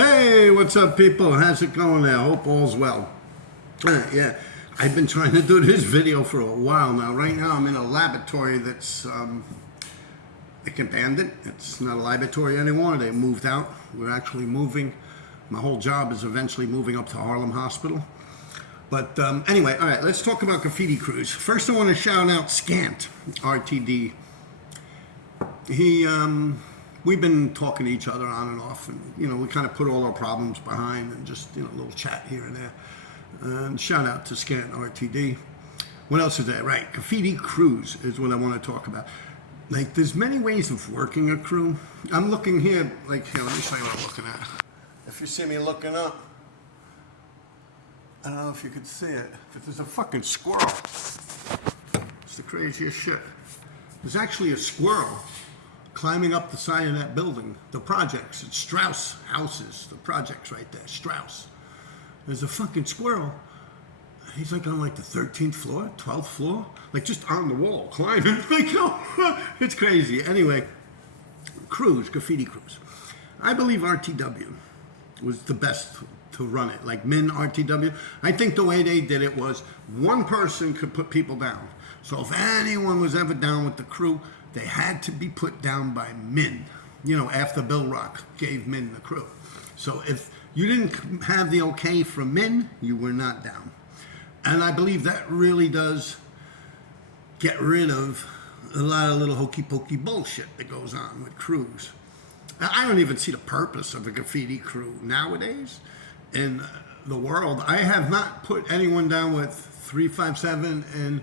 Hey, what's up, people? How's it going there? Hope all's well. Yeah, I've been trying to do this video for a while now. Right now, I'm in a laboratory that's abandoned. It's not a laboratory anymore. They moved out. We're actually moving. My whole job is eventually moving up to Harlem Hospital. But anyway, all right, let's talk about graffiti crews. First, I want to shout out Scant, RTD. We've been talking to each other on and off, and we kind of put all our problems behind and just a little chat here and there. And shout out to Scant RTD. What else is there? Right, graffiti crews is what I want to talk about. Like, there's many ways of working a crew. I'm looking here, like here. Let me show you what I'm looking at. If you see me looking up, I don't know if you could see it, but there's a fucking squirrel. It's the craziest shit. There's actually a squirrel climbing up the side of that building, the projects. It's Strauss houses, the projects right there, Strauss. There's a fucking squirrel. He's like on like the 13th floor, 12th floor, like just on the wall, climbing. Like, it's crazy. Anyway, crews, graffiti crews. I believe RTW was the best to run it, like Min RTW. I think the way they did it was one person could put people down. So if anyone was ever down with the crew, they had to be put down by Min, after Bill Rock gave Min the crew. So if you didn't have the okay from Min, you were not down. And I believe that really does get rid of a lot of little hokey pokey bullshit that goes on with crews. I don't even see the purpose of a graffiti crew nowadays in the world. I have not put anyone down with 357 and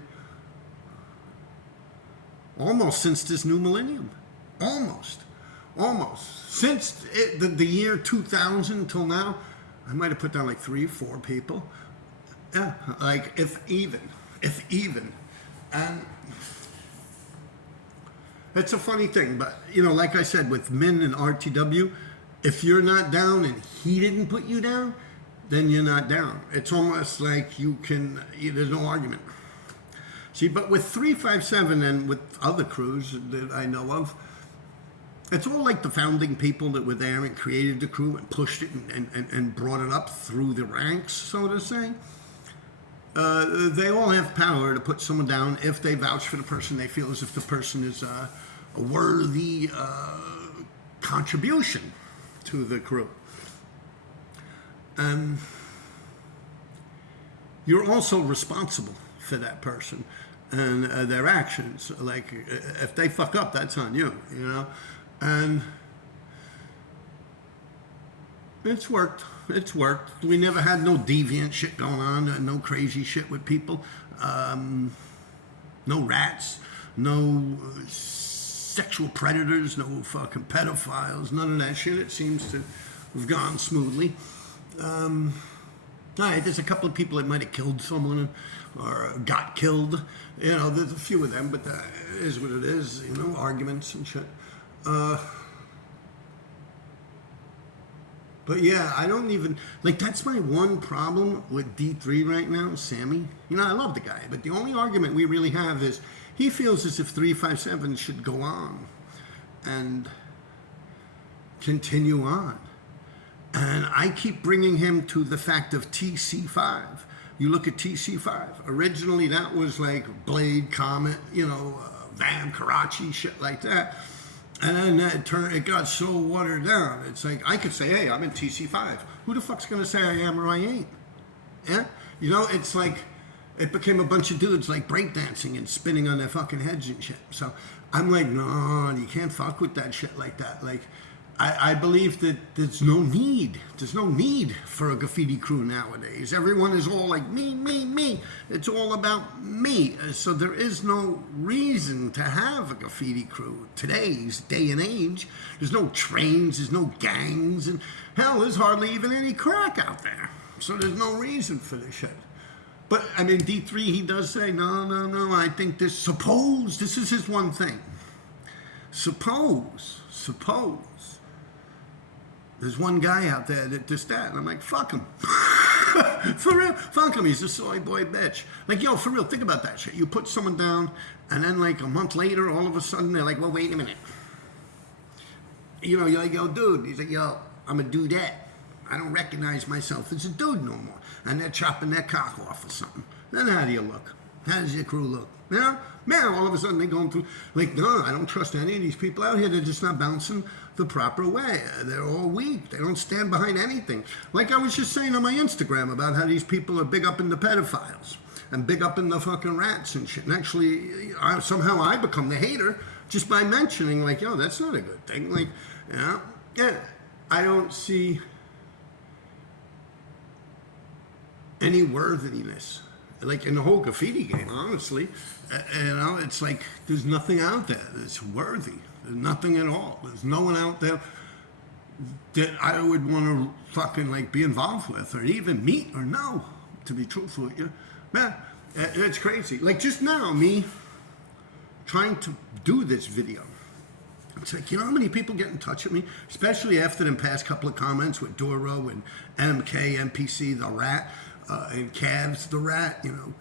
almost since this new millennium. Almost. Since the year 2000 till now, I might have put down like 3 or 4 people. Yeah, like if even. And it's a funny thing, but like I said, with Min and RTW, if you're not down and he didn't put you down, then you're not down. It's almost like there's no argument. See, but with 357 and with other crews that I know of, it's all like the founding people that were there and created the crew and pushed it and brought it up through the ranks, so to say. They all have power to put someone down if they vouch for the person they feel as if the person is a worthy contribution to the crew. You're also responsible for that person and their actions. Like, if they fuck up, that's on you, And it's worked. We never had no deviant shit going on, no crazy shit with people, no rats, no sexual predators, no fucking pedophiles, none of that shit. It seems to have gone smoothly. All right, there's a couple of people that might have killed someone or got killed. There's a few of them, but that is what it is, arguments and shit. But yeah, I don't even, that's my one problem with D3 right now, Sammy. I love the guy, but the only argument we really have is he feels as if 357 should go on and continue on. And I keep bringing him to the fact of TC5. You look at TC5. Originally, that was like Blade, Comet, Van, Karachi, shit like that. And then it got so watered down. It's like, I could say, hey, I'm in TC5. Who the fuck's going to say I am or I ain't? Yeah? It's like, it became a bunch of dudes like breakdancing and spinning on their fucking heads and shit. So I'm like, no, you can't fuck with that shit like that. Like, I believe that there's no need for a graffiti crew nowadays. Everyone is all like, me. It's all about me. So there is no reason to have a graffiti crew. Today's day and age, there's no trains, there's no gangs, and hell, there's hardly even any crack out there. So there's no reason for this shit. But, I mean, D3, he does say, no, I think this is his one thing. Suppose there's one guy out there that does that, and I'm like, fuck him. For real, fuck him, he's a soy boy bitch. Like, for real, think about that shit. You put someone down, and then like a month later, all of a sudden, they're like, well, wait a minute. You're like, yo, dude. He's like, yo, I'm gonna do that. I don't recognize myself as a dude no more. And they're chopping their cock off or something. Then how do you look? How does your crew look? You know? Man, all of a sudden they're going through, like, no, I don't trust any of these people out here. They're just not bouncing the proper way. They're all weak. They don't stand behind anything. Like I was just saying on my Instagram about how these people are big up in the pedophiles and big up in the fucking rats and shit. And actually, somehow I become the hater just by mentioning, like, yo, that's not a good thing. Like, you know, yeah, I don't see any worthiness, like in the whole graffiti game, honestly. You know, it's like there's nothing out there that's worthy. There's nothing at all. There's no one out there that I would want to fucking like be involved with or even meet or know, to be truthful with you. Man, it's crazy. Like just now, me trying to do this video. It's like, you know how many people get in touch with me, especially after the past couple of comments with Doro and MK, MPC, the rat, and Cavs, the rat, you know.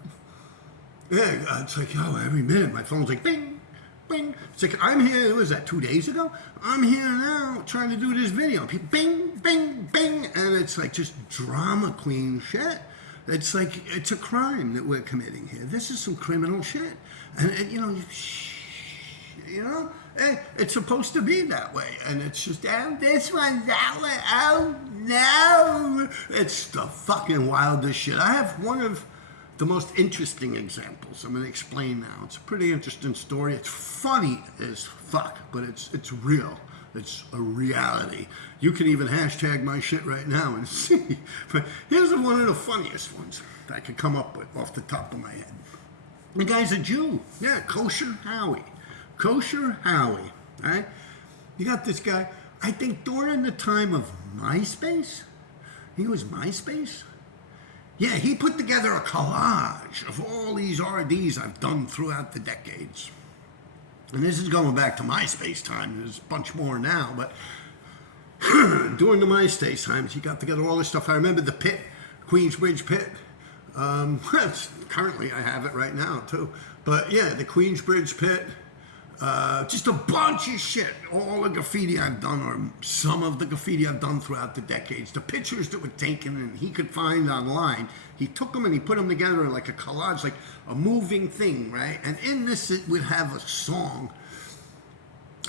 Yeah, it's like, oh, every minute my phone's like, bing, bing. It's like, I'm here, was that 2 days ago? I'm here now trying to do this video. People, bing, bing, bing. And it's like just drama queen shit. It's like, it's a crime that we're committing here. This is some criminal shit. And you know, it's supposed to be that way. And it's just, oh, this one, that one, oh, no. It's the fucking wildest shit. I have one of the most interesting examples. I'm going to explain now. It's a pretty interesting story. It's funny as fuck, but it's real. It's a reality. You can even hashtag my shit right now and see. But here's one of the funniest ones that I could come up with off the top of my head. The guy's a Jew. Yeah, Kosher Howie. Kosher Howie, right? You got this guy, I think during the time of MySpace, he was MySpace? Yeah, he put together a collage of all these RDs I've done throughout the decades. And this is going back to MySpace time. There's a bunch more now, but during the MySpace times, he got together all this stuff. I remember the pit, Queensbridge pit. Currently, I have it right now, too. But yeah, the Queensbridge pit. Just a bunch of shit. All the graffiti I've done, or some of the graffiti I've done throughout the decades. The pictures that were taken and he could find online, he took them and he put them together like a collage, like a moving thing, right? And in this, it would have a song.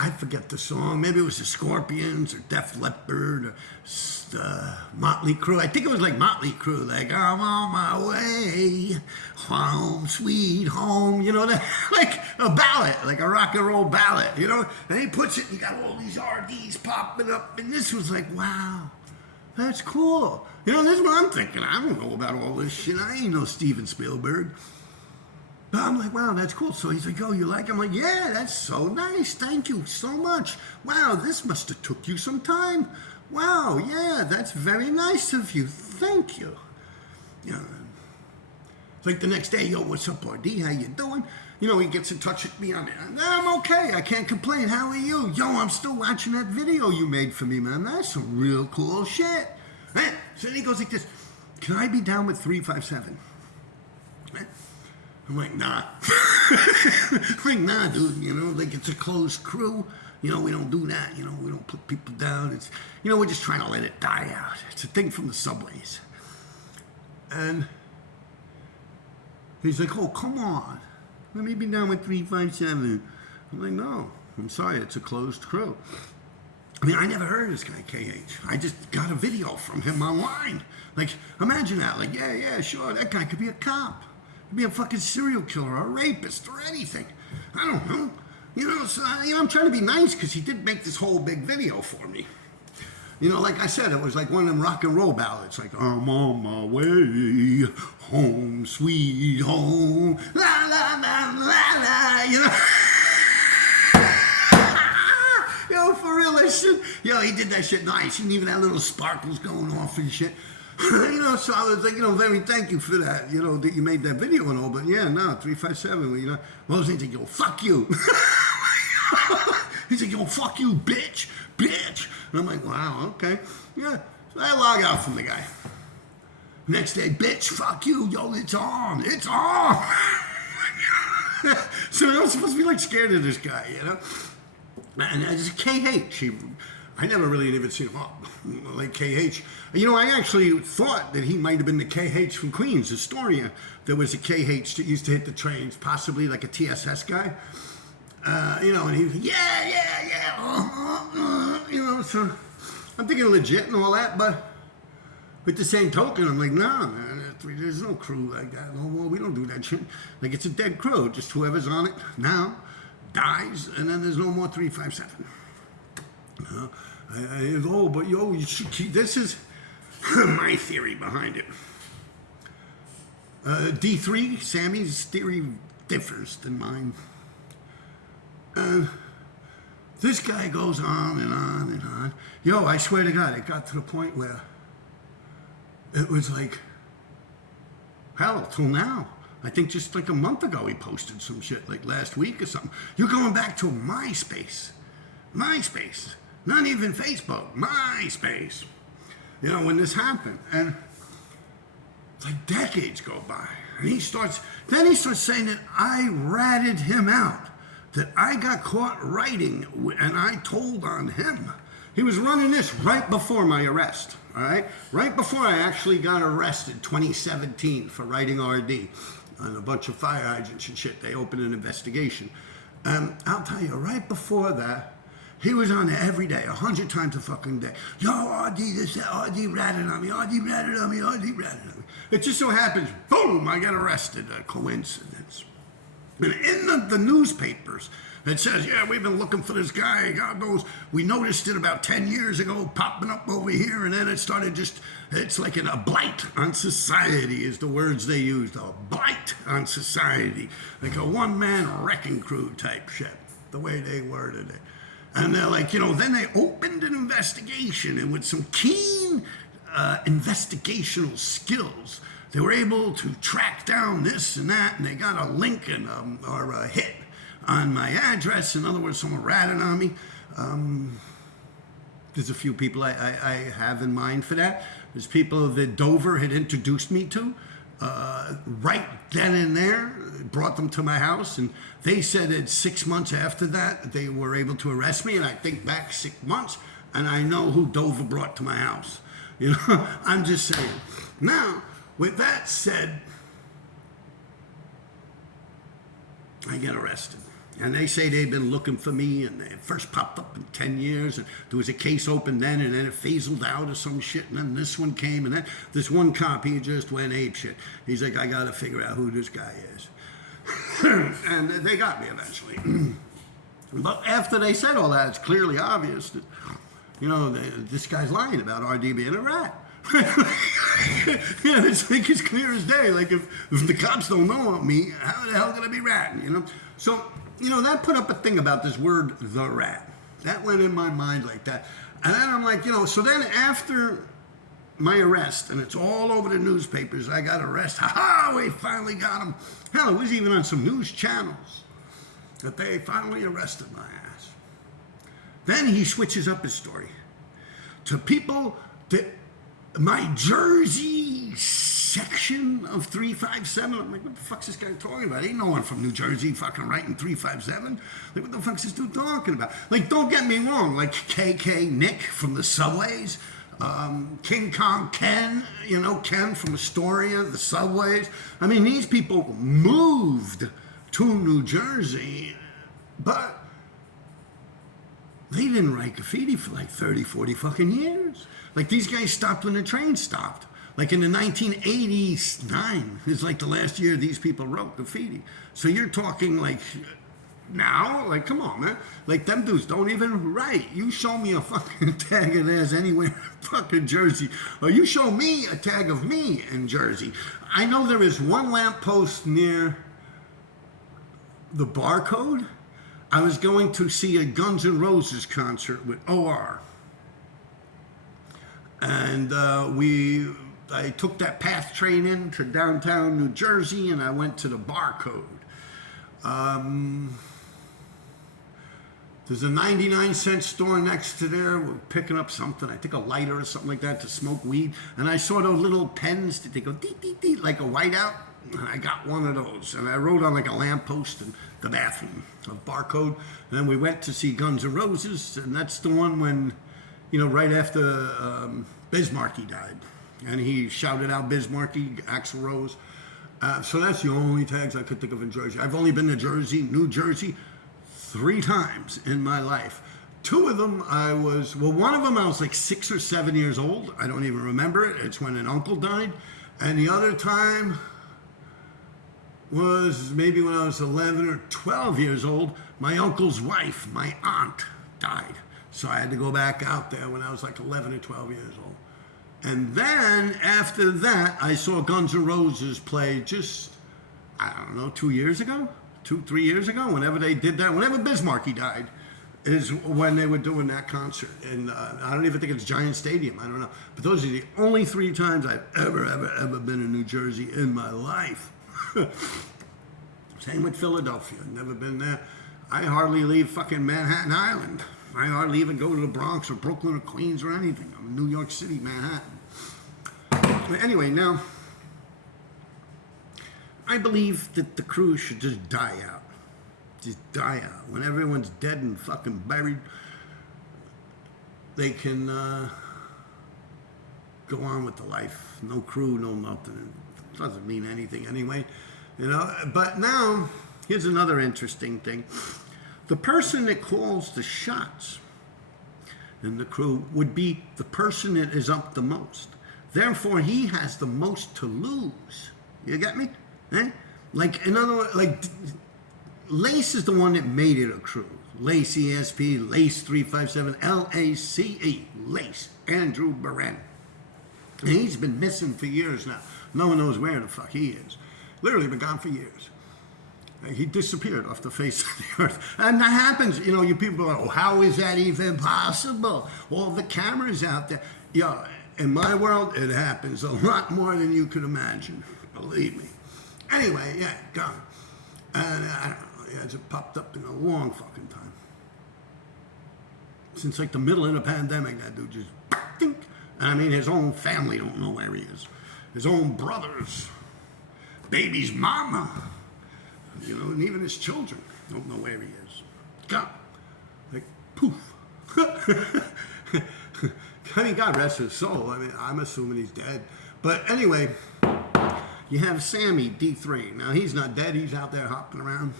I forget the song. Maybe it was the Scorpions or Def Leppard or Motley Crue. I think it was like Motley Crue, like I'm on my way home, sweet home. You know, like a ballad, like a rock and roll ballad. You know, and he puts it. And you got all these RDs popping up, and this was like, wow, that's cool. You know, this is what I'm thinking. I don't know about all this shit. I ain't no Steven Spielberg. But I'm like, wow, that's cool. So he's like, oh, you like it? I'm like, yeah, that's so nice. Thank you so much. Wow, this must have took you some time. Wow, yeah, that's very nice of you. Thank you. You know, it's like the next day, yo, what's up, RD? How you doing? You know, he gets in touch with me. I'm okay. I can't complain. How are you? Yo, I'm still watching that video you made for me, man. That's some real cool shit. Right? So then he goes like this. Can I be down with 357? Right? I'm like, nah. I'm like, nah, dude. You know, like it's a closed crew. You know, we don't do that. You know, we don't put people down. It's, you know, we're just trying to let it die out. It's a thing from the subways. And he's like, oh, come on. Let me be down with 357. I'm like, no. I'm sorry. It's a closed crew. I mean, I never heard of this guy, KH. I just got a video from him online. Like, imagine that. Like, yeah, sure. That guy could be a cop. Be a fucking serial killer or a rapist or anything. I don't know. You know, so, I'm trying to be nice because he did make this whole big video for me. You know, like I said, it was like one of them rock and roll ballads. Like, I'm on my way home, sweet home. La, la, la, la, la. You know? Yo, for real, that shit. Yo, he did that shit nice. And even had little sparkles going off and shit. You know, so I was like, you know, very thank you for that, you know, that you made that video and all, but yeah, no, 357, you know, well, he's like, yo, fuck you. He's like, yo, fuck you, bitch. And I'm like, wow, okay, yeah. So I log out from the guy. Next day, bitch, fuck you, yo, it's on. So I was supposed to be like scared of this guy, you know. And it's KH, I never really even seen him up like KH. You know, I actually thought that he might have been the KH from Queens, Astoria. There was a KH that used to hit the trains, possibly like a TSS guy. You know, and he was, yeah. You know, so I'm thinking legit and all that, but with the same token, I'm like, nah, man, there's no crew like that no more. We don't do that shit. Like, it's a dead crew. Just whoever's on it now dies, and then there's no more 357. But yo, you should keep, this is my theory behind it. D3, Sammy's theory differs than mine. This guy goes on and on and on. Yo, I swear to God, it got to the point where it was like, hell, till now. I think just like a month ago he posted some shit, like last week or something. You're going back to MySpace. MySpace. Not even Facebook. MySpace. You know, when this happened. And it's like decades go by. And he starts saying that I ratted him out. That I got caught writing and I told on him. He was running this right before my arrest, all right? Right before I actually got arrested, 2017, for writing RD on a bunch of fire hydrants and shit. They opened an investigation. I'll tell you, right before that, he was on there every day, 100 times a fucking day. Yo, RD this, RD ratted on me, RD ratted on me, RD ratted on me. It just so happens, boom, I got arrested. A coincidence. And in the newspapers, it says, yeah, we've been looking for this guy. God knows, we noticed it about 10 years ago, popping up over here, and then it started just, it's like a blight on society is the words they used, a blight on society. Like a one-man wrecking crew type shit, the way they worded it. And they're like, you know, then they opened an investigation, and with some keen investigational skills, they were able to track down this and that, and they got a link and or a hit on my address. In other words, someone ratted on me. There's a few people I have in mind for that. There's people that Dover had introduced me to right then and there, brought them to my house, and they said that 6 months after that, they were able to arrest me, and I think back 6 months, and I know who Dover brought to my house. You know, I'm just saying. Now, with that said, I get arrested. And they say they've been looking for me, and they first popped up in 10 years, and there was a case open then, and then it fizzled out or some shit, and then this one came, and then this one cop, he just went apeshit. He's like, I gotta figure out who this guy is. And they got me eventually. But after they said all that, it's clearly obvious that, you know, this guy's lying about RD being a rat. Yeah, it's like it's clear as day. Like if the cops don't know me, how the hell can I be ratting, you know? So, you know, that put up a thing about this word, the rat. That went in my mind like that. And then I'm like, you know, so then after my arrest, and it's all over the newspapers, I got arrested. Ha-ha, we finally got him. Hell, it was even on some news channels that they finally arrested my ass. Then he switches up his story to people that my Jersey section of 357. I'm like, what the fuck's this guy talking about? Ain't no one from New Jersey fucking writing 357. Like, what the fuck's this dude talking about? Like, don't get me wrong. Like, KK Nick from the Subways, King Kong Ken, you know, Ken from Astoria, the Subways. I mean, these people moved to New Jersey, but they didn't write graffiti for like 30, 40 fucking years. Like, these guys stopped when the train stopped. Like in the 1989 is like the last year these people wrote graffiti. So you're talking like now, like, come on, man. Like, them dudes don't even write. You show me a fucking tag of theirs anywhere in fucking Jersey, or you show me a tag of me in Jersey. I know there is one lamppost near the Barcode. I was going to see a Guns N' Roses concert with OR. And I took that PATH train into downtown New Jersey, and I went to the Barcode. There's a 99-cent store next to there. We're picking up something, I think a lighter or something like that to smoke weed. And I saw those little pens that they go dee dee dee like a whiteout. And I got one of those, and I wrote on like a lamppost in the bathroom of Barcode. And then we went to see Guns N' Roses, and that's the one when right after Bismarcky died. And he shouted out Bismarcky, Axl Rose. So that's the only tags I could think of in Jersey. I've only been to New Jersey 3 times in my life. 2 of them one of them I was like 6 or 7 years old. I don't even remember it. It's when an uncle died. And the other time was maybe when I was 11 or 12 years old. My uncle's wife, my aunt, died. So I had to go back out there when I was like 11 or 12 years old. And then after that, I saw Guns N' Roses play just, I don't know, 2 years ago? 3 years ago? Whenever they did that, whenever Bismarcky died, is when they were doing that concert. And I don't even think it's Giant Stadium. I don't know. But those are the only 3 times I've ever been in New Jersey in my life. Same with Philadelphia. Never been there. I hardly leave fucking Manhattan Island. I hardly even go to the Bronx or Brooklyn or Queens or anything. I'm in New York City, Manhattan. But anyway, now, I believe that the crew should just die out. Just die out. When everyone's dead and fucking buried, they can go on with the life. No crew, no nothing. It doesn't mean anything anyway. But now, here's another interesting thing. The person that calls the shots in the crew would be the person that is up the most. Therefore, he has the most to lose. You get me? Eh? Like, in other words, like, Lace is the one that made it a crew. Lace ESP, Lace 357, LACE, Lace, Andrew Beren. And he's been missing for years now. No one knows where the fuck he is. Literally been gone for years. He disappeared off the face of the earth. And that happens. You people are like, oh, how is that even possible? All the cameras out there. Yeah, in my world, it happens a lot more than you could imagine. Believe me. Anyway, yeah, gone. And I don't know, it hasn't popped up in a long fucking time. Since like the middle of the pandemic, that dude just, think. I mean, his own family don't know where he is. His own brothers, baby's mama. And even his children don't know where he is. God, like, poof. I mean, God rest his soul. I mean, I'm assuming he's dead. But anyway, you have Sammy, D3. Now, he's not dead. He's out there hopping around.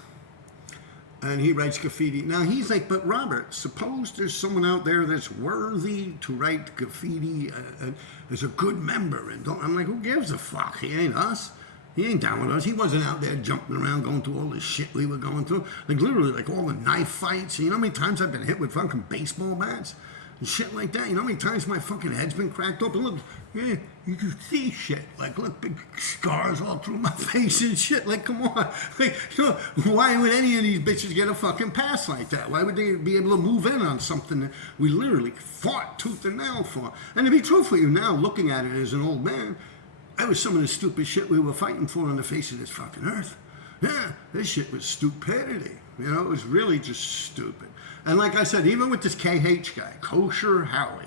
And he writes graffiti. Now, he's like, but Robert, suppose there's someone out there that's worthy to write graffiti and is a good member. I'm like, who gives a fuck? He ain't us. He ain't down with us. He wasn't out there jumping around going through all the shit we were going through. Like literally like all the knife fights. You know how many times I've been hit with fucking baseball bats? And shit like that. You know how many times my fucking head's been cracked open? Look, yeah, you can see shit. Like, look, big scars all through my face and shit. Like, come on. Like, why would any of these bitches get a fucking pass like that? Why would they be able to move in on something that we literally fought tooth and nail for? And to be truthful with you now, looking at it as an old man, that was some of the stupid shit we were fighting for on the face of this fucking earth. Yeah, this shit was stupidity. It was really just stupid. And like I said, even with this KH guy, Kosher Howie,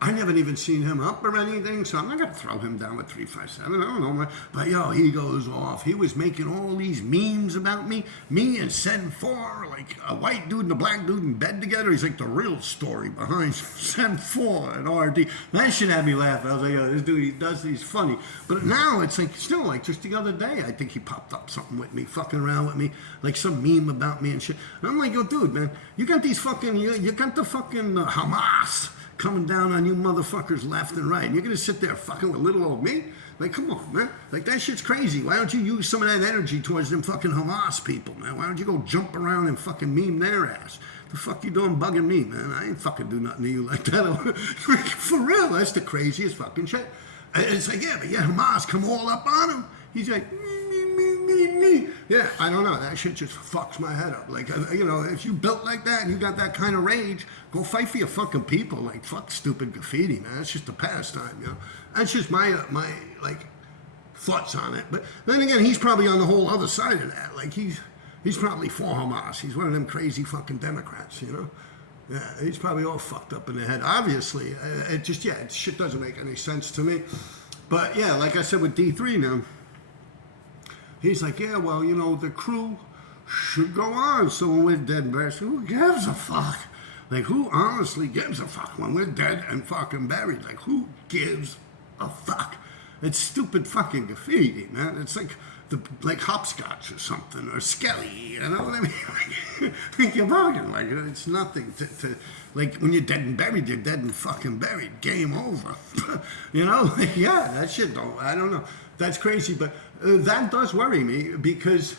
I haven't even seen him up or anything, so I'm not going to throw him down with 357. I don't know. But, he goes off. He was making all these memes about me and Sen 4, like a white dude and a black dude in bed together. He's like the real story behind Sen 4 and RD. That shit had me laughing. I was like, this dude, he's funny. But now it's like, still like just the other day, I think he popped up something with me, fucking around with me, like some meme about me and shit. And I'm like, dude, man, you got these fucking, you got the fucking Hamas coming down on you motherfuckers left and right. And you're going to sit there fucking with little old me? Like, come on, man. Like, that shit's crazy. Why don't you use some of that energy towards them fucking Hamas people, man? Why don't you go jump around and fucking meme their ass? The fuck you doing bugging me, man? I ain't fucking do nothing to you like that. For real, that's the craziest fucking shit. And it's like, Hamas come all up on him. He's like, me. Yeah, I don't know. That shit just fucks my head up. Like, if you built like that and you got that kind of rage, go fight for your fucking people. Like, fuck stupid graffiti, man. It's just a pastime, That's just my thoughts on it. But then again, he's probably on the whole other side of that. Like, he's probably for Hamas. He's one of them crazy fucking Democrats, Yeah, he's probably all fucked up in the head. Obviously, shit doesn't make any sense to me. But yeah, like I said with D3 now, he's like, the crew should go on. So when we're dead and buried, who gives a fuck? Like, who honestly gives a fuck when we're dead and fucking buried? Like, who gives a fuck? It's stupid fucking graffiti, man. It's like hopscotch or something, or skelly, you know what I mean? Like you're bargain, like it's nothing to like when you're dead and buried, you're dead and fucking buried. Game over. You know, like, yeah, that shit I don't know. That's crazy, but that does worry me because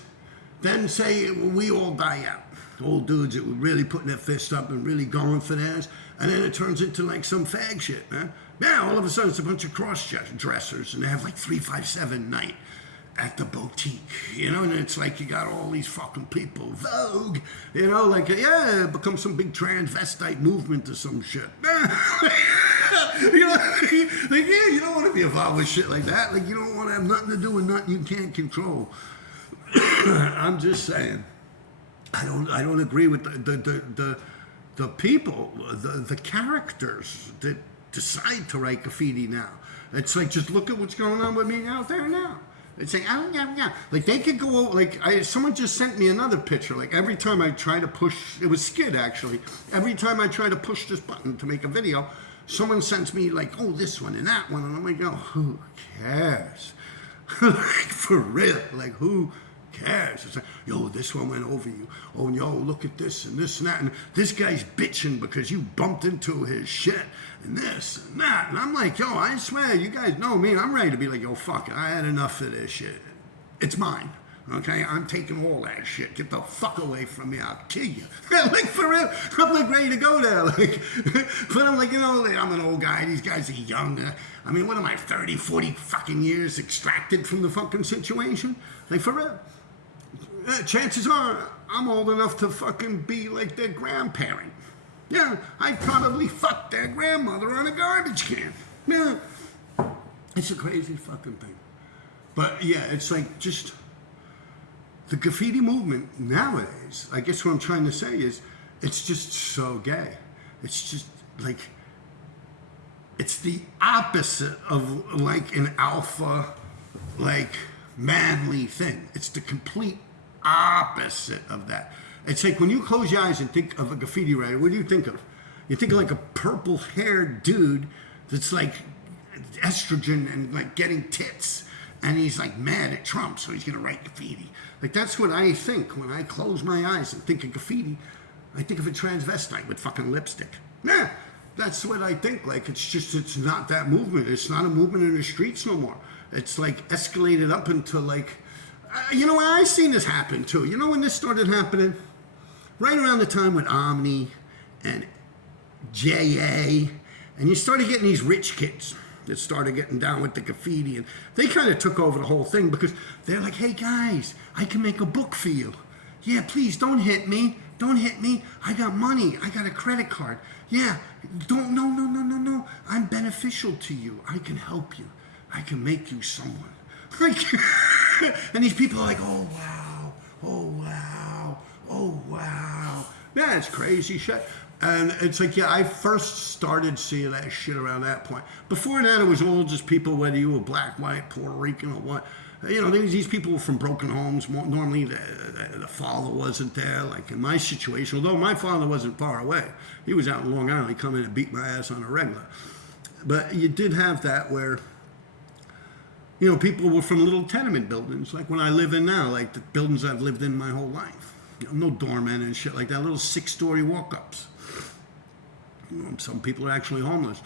then say we all die out. Old dudes that were really putting their fist up and really going for theirs, and then it turns into like some fag shit, man. Yeah, all of a sudden it's a bunch of cross-dressers, and they have like 357 night at the boutique, you know, and it's like you got all these fucking people, Vogue, you know, like, yeah, it becomes some big transvestite movement or some shit. You know, like, yeah, you don't want to be involved with shit like that. Like, you don't want to have nothing to do with nothing you can't control. I'm just saying. I don't agree with the people, the characters that decide to write graffiti now. It's like, just look at what's going on with me out there now. It's like, oh, yeah. Like, they could go, like, someone just sent me another picture. Like, every time I try to push, it was Skid, actually. Every time I try to push this button to make a video, someone sends me, like, oh, this one and that one. And I'm like, oh, who cares? Like, for real. Like, who cares? It's like, yo, this one went over you. Oh, yo, look at this and this and that. And this guy's bitching because you bumped into his shit and this and that. And I'm like, yo, I swear, you guys know me. I'm ready to be like, yo, fuck it. I had enough of this shit. It's mine. Okay? I'm taking all that shit. Get the fuck away from me. I'll kill you. Like, for real. I'm like ready to go there. Like, but I'm like, you know, like, I'm an old guy. These guys are young. I mean, what am I, 30, 40 fucking years extracted from the fucking situation? Like, for real. Chances are I'm old enough to fucking be like their grandparent. Yeah, I'd probably fuck their grandmother on a garbage can. Yeah, it's a crazy fucking thing. But yeah, it's like just the graffiti movement nowadays. I guess what I'm trying to say is it's just so gay. It's just like, it's the opposite of like an alpha, like manly thing. It's the complete opposite of that. It's like when you close your eyes and think of a graffiti writer, what do you think of? You think of like a purple-haired dude that's like estrogen and like getting tits, and he's like mad at Trump, so he's gonna write graffiti. Like, that's what I think when I close my eyes and think of graffiti. I think of a transvestite with fucking lipstick. Nah, that's what I think. Like, it's just, it's not that movement. It's not a movement in the streets no more. It's like escalated up into like, you know, I seen this happen too. You know when this started happening? Right around the time with Omni and JA, and you started getting these rich kids that started getting down with the graffiti, and they kind of took over the whole thing because they're like, hey guys, I can make a book for you. Yeah, please don't hit me. Don't hit me. I got money. I got a credit card. Yeah, no. I'm beneficial to you. I can help you. I can make you someone. Like, and these people are like, oh wow. Yeah, it's crazy shit. And it's like, yeah, I first started seeing that shit around that point. Before that, it was all just people, whether you were black, white, Puerto Rican, or what. You know, these people were from broken homes. Normally, the father wasn't there. Like in my situation, although my father wasn't far away. He was out in Long Island. He'd come in and beat my ass on a regular. But you did have that where, you know, people were from little tenement buildings, like when I live in now, like the buildings I've lived in my whole life. You know, no doormen and shit like that, little 6-story walk-ups. You know, some people are actually homeless.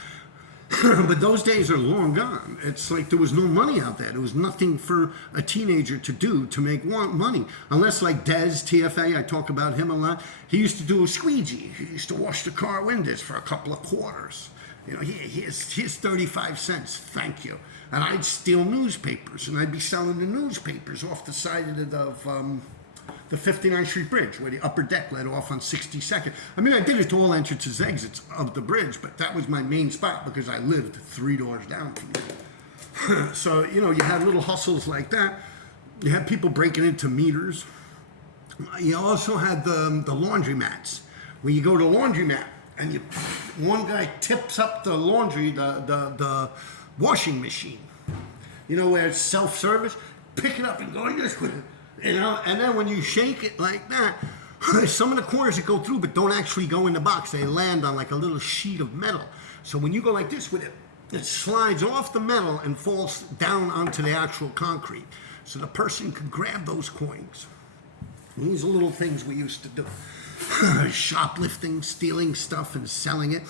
But those days are long gone. It's like there was no money out there. There was nothing for a teenager to do to make money. Unless like Dez, TFA, I talk about him a lot. He used to do a squeegee. He used to wash the car windows for a couple of quarters. You know, here's 35 cents, thank you. And I'd steal newspapers, and I'd be selling the newspapers off the side of the 59th Street Bridge, where the upper deck led off on 62nd. I mean, I did it to all entrances, exits of the bridge, but that was my main spot because I lived 3 doors down from it. So, you know, you had little hustles like that. You had people breaking into meters. You also had the laundromats, where you go to laundromat, and one guy tips up the laundry, the washing machine. You know, where it's self-service, pick it up and go in this with it. You know, and then when you shake it like that, some of the corners that go through but don't actually go in the box. They land on like a little sheet of metal. So when you go like this with it, it slides off the metal and falls down onto the actual concrete. So the person can grab those coins. These are little things we used to do. Shoplifting, stealing stuff and selling it.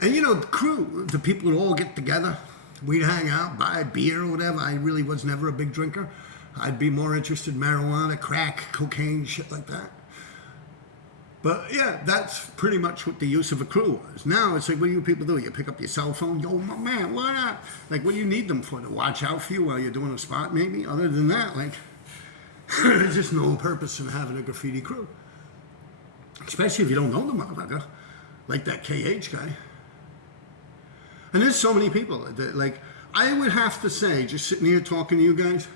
And you know, the crew, the people would all get together. We'd hang out, buy beer or whatever. I really was never a big drinker. I'd be more interested in marijuana, crack, cocaine, shit like that. But yeah, that's pretty much what the use of a crew was. Now it's like, what do you people do? You pick up your cell phone, yo, my man, what up? Like, what do you need them for? To watch out for you while you're doing a spot, maybe? Other than that, like, there's just no purpose in having a graffiti crew. Especially if you don't know the motherfucker, like that KH guy. And there's so many people that, like, I would have to say, just sitting here talking to you guys,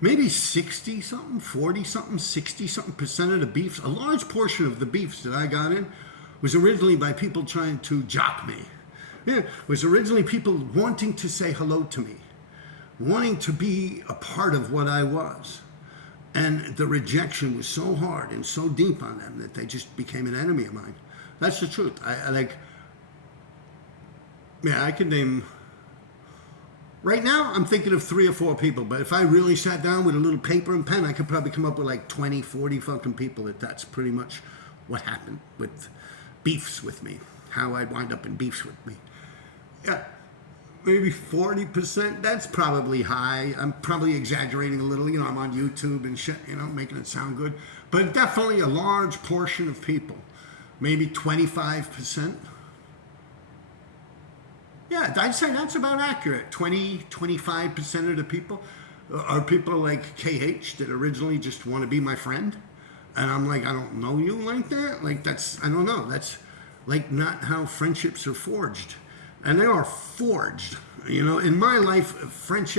maybe 60-something, 40-something, 60-something% of the beefs, a large portion of the beefs that I got in was originally by people trying to jock me. Yeah, it was originally people wanting to say hello to me, wanting to be a part of what I was. And the rejection was so hard and so deep on them that they just became an enemy of mine. That's the truth. I like, yeah, I could name, right now I'm thinking of 3 or 4 people, but if I really sat down with a little paper and pen, I could probably come up with like 20, 40 fucking people that's pretty much what happened with beefs with me, how I'd wind up in beefs with me. Yeah, maybe 40%, that's probably high. I'm probably exaggerating a little, you know, I'm on YouTube and shit, you know, making it sound good. But definitely a large portion of people, maybe 25%. Yeah, I'd say that's about accurate. 25% of the people are people like KH that originally just want to be my friend. And I'm like, I don't know you like that. Like, that's, I don't know. That's like not how friendships are forged. And they are forged. You know, in my life, friendship